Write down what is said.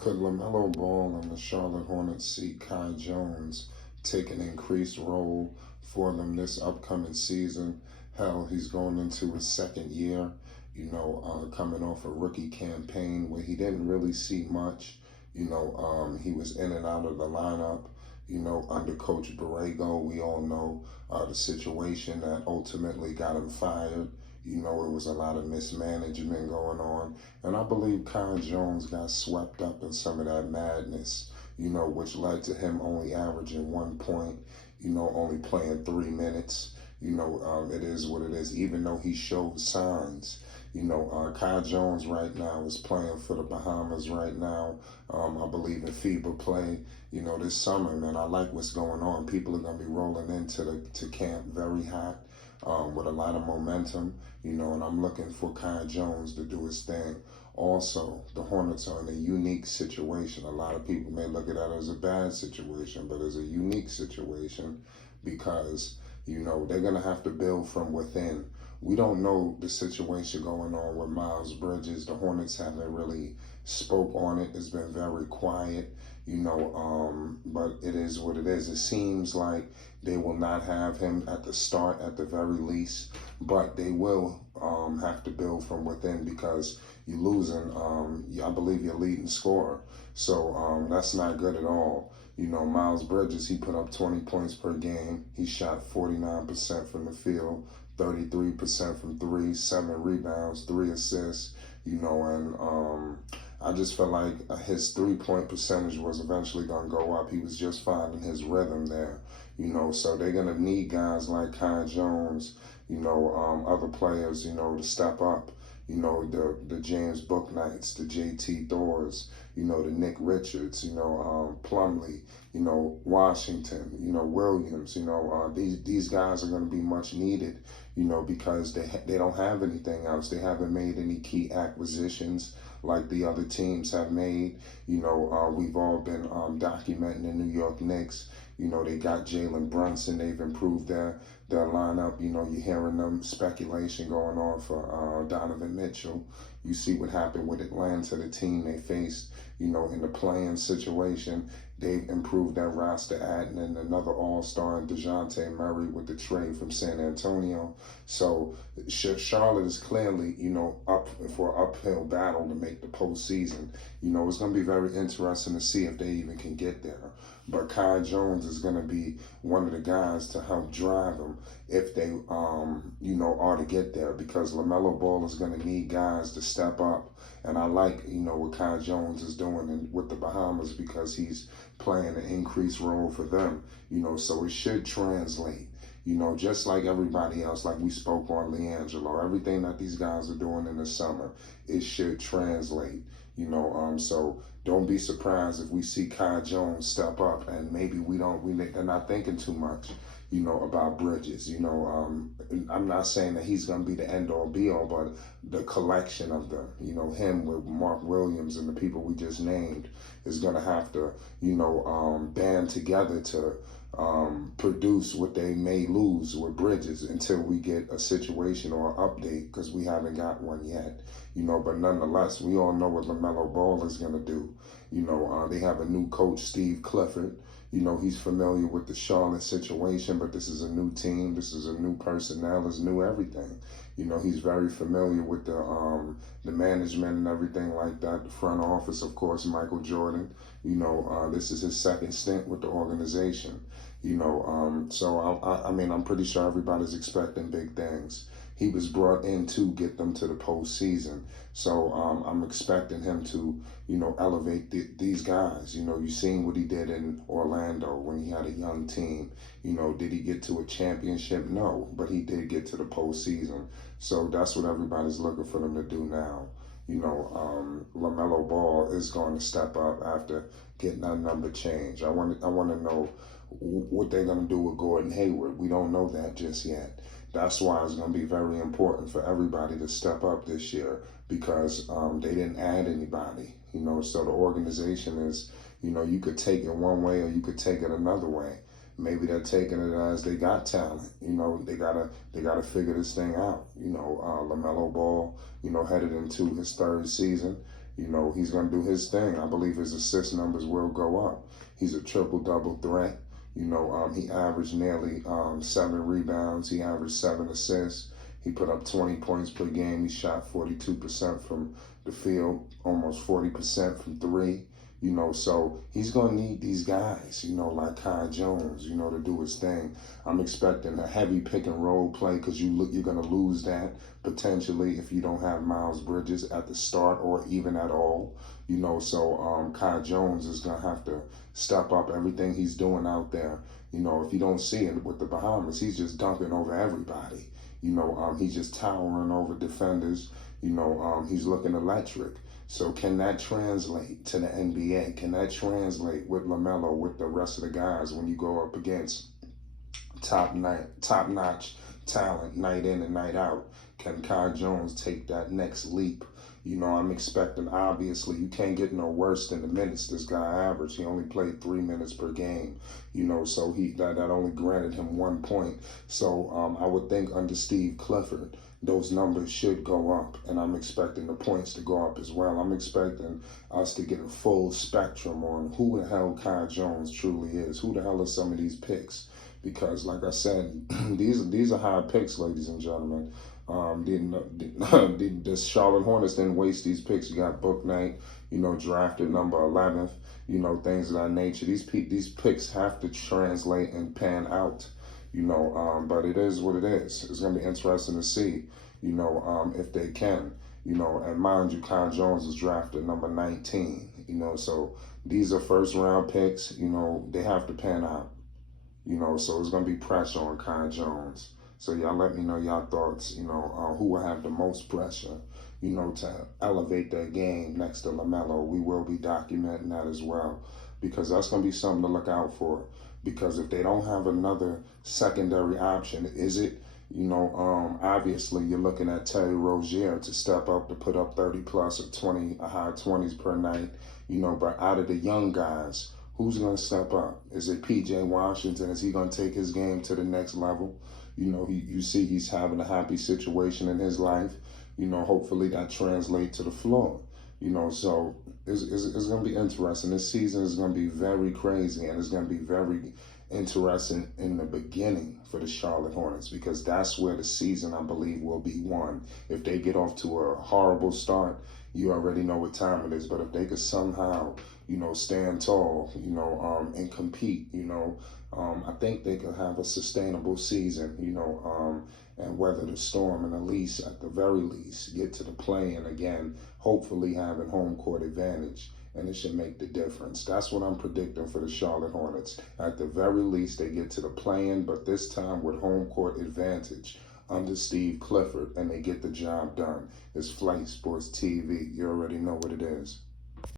Could Lamelo Ball and the Charlotte Hornets see Kai Jones take an increased role for them this upcoming season? Hell, he's going into his second year, coming off a rookie campaign where he didn't really see much. He was in and out of the lineup. Under Coach Borrego, we all know the situation that ultimately got him fired. It was a lot of mismanagement going on. And I believe Kai Jones got swept up in some of that madness, which led to him only averaging 1 point, only playing 3 minutes. It is what it is, even though he showed signs. Kai Jones right now is playing for the Bahamas right now. I believe in FIBA play, this summer, man. I like what's going on. People are going to be rolling into camp very hot. With a lot of momentum, and I'm looking for Kai Jones to do his thing. Also, the Hornets are in a unique situation. A lot of people may look at that as a bad situation, but it's a unique situation because, they're going to have to build from within. We don't know the situation going on with Miles Bridges. The Hornets haven't really spoke on it. It's been very quiet, but it is what it is. It seems like they will not have him at the start at the very least, but they will have to build from within because you're losing, I believe, your leading scorer. So that's not good at all. Miles Bridges, he put up 20 points per game. He shot 49% from the field, 33% from three, 7 rebounds, 3 assists, and I just felt like his 3-point percentage was eventually going to go up. He was just finding his rhythm there, so they're going to need guys like Kai Jones, other players, to step up. The James Bouknights, the JT Thors, the Nick Richards, Plumlee, Washington, Williams, these guys are going to be much needed, because they don't have anything else. They haven't made any key acquisitions like the other teams have made. We've all been documenting the New York Knicks. They got Jalen Brunson. They've improved their lineup. You're hearing them speculation going on for Donovan Mitchell. You see what happened with Atlanta, the team they faced, in the play-in situation. They've improved their roster, adding in another all-star in DeJounte Murray with the trade from San Antonio. So Charlotte is clearly, up for an uphill battle to make the postseason. It's going to be very interesting to see if they even can get there. But Kai Jones is going to be one of the guys to help drive them if they, are to get there, because Lamelo Ball is going to need guys to step up. And I like, what Kai Jones is doing with the Bahamas because he's playing an increased role for them, so it should translate. Just like everybody else, like we spoke on LiAngelo, everything that these guys are doing in the summer, it should translate. So don't be surprised if we see Kai Jones step up, and maybe they're not thinking too much, about Bridges. I'm not saying that he's going to be the end all be all, but the collection of them, him with Mark Williams and the people we just named is going to have to, band together to produce what they may lose with Bridges until we get a situation or an update, because we haven't got one yet. But nonetheless, we all know what Lamelo Ball is going to do. They have a new coach, Steve Clifford. He's familiar with the Charlotte situation, but this is a new team. This is a new personnel. It's new everything. He's very familiar with the management and everything like that. The front office, of course, Michael Jordan. This is his second stint with the organization. So I'm pretty sure everybody's expecting big things. He was brought in to get them to the postseason. So I'm expecting him to, elevate these guys. You've seen what he did in Orlando when he had a young team. Did he get to a championship? No, but he did get to the postseason. So that's what everybody's looking for them to do now. Lamelo Ball is going to step up after getting that number change. I want to know what they're going to do with Gordon Hayward. We don't know that just yet. That's why it's going to be very important for everybody to step up this year, because they didn't add anybody. So the organization is, you could take it one way or you could take it another way. Maybe they're taking it as they got talent. They gotta figure this thing out. Lamelo Ball, headed into his third season. You know, he's going to do his thing. I believe his assist numbers will go up. He's a triple-double threat. You know, he averaged nearly 7 rebounds. He averaged 7 assists. He put up 20 points per game. He shot 42% from the field, almost 40% from three. You know, so he's going to need these guys, you know, like Kai Jones, you know, to do his thing. I'm expecting a heavy pick and roll play because you're going to lose that potentially if you don't have Miles Bridges at the start or even at all. You know, so Kai Jones is going to have to step up everything he's doing out there. You know, if you don't see it with the Bahamas, he's just dunking over everybody. You know, he's just towering over defenders. You know, he's looking electric. So can that translate to the NBA? Can that translate with Lamelo, with the rest of the guys when you go up against top-notch talent night in and night out? Can Kai Jones take that next leap? You know, I'm expecting, obviously, you can't get no worse than the minutes this guy averaged. He only played 3 minutes per game, you know, so that only granted him 1 point. So I would think under Steve Clifford, those numbers should go up, and I'm expecting the points to go up as well. I'm expecting us to get a full spectrum on who the hell Kai Jones truly is. Who the hell are some of these picks? Because, like I said, these are high picks, ladies and gentlemen. The Charlotte Hornets didn't waste these picks. You got Book Knight, you know, drafted number 11th, you know, things of that nature. These picks have to translate and pan out. You know, but it is what it is. It's going to be interesting to see, you know, if they can, you know, and mind you, Kai Jones is drafted number 19, you know, so these are first round picks, you know, they have to pan out, you know, so it's going to be pressure on Kai Jones. So y'all let me know y'all thoughts, you know, who will have the most pressure, you know, to elevate their game next to Lamelo. We will be documenting that as well, because that's going to be something to look out for. Because if they don't have another secondary option, is it, you know, obviously you're looking at Terry Rozier to step up to put up 30 plus or 20, a high 20s per night, you know, but out of the young guys, who's going to step up? Is it P.J. Washington? Is he going to take his game to the next level? You know, you see he's having a happy situation in his life. You know, hopefully that translates to the floor. You know, so it's going to be interesting. This season is going to be very crazy, and it's going to be very interesting in the beginning for the Charlotte Hornets, because that's where the season, I believe, will be won. If they get off to a horrible start, you already know what time it is. But if they could somehow, you know, stand tall, you know, and compete, you know, I think they could have a sustainable season, you know, and weather the storm, and at the very least, get to the play-in again, hopefully having home court advantage, and it should make the difference. That's what I'm predicting for the Charlotte Hornets. At the very least, they get to the play-in, but this time with home court advantage under Steve Clifford, and they get the job done. It's Flight Sports TV. You already know what it is.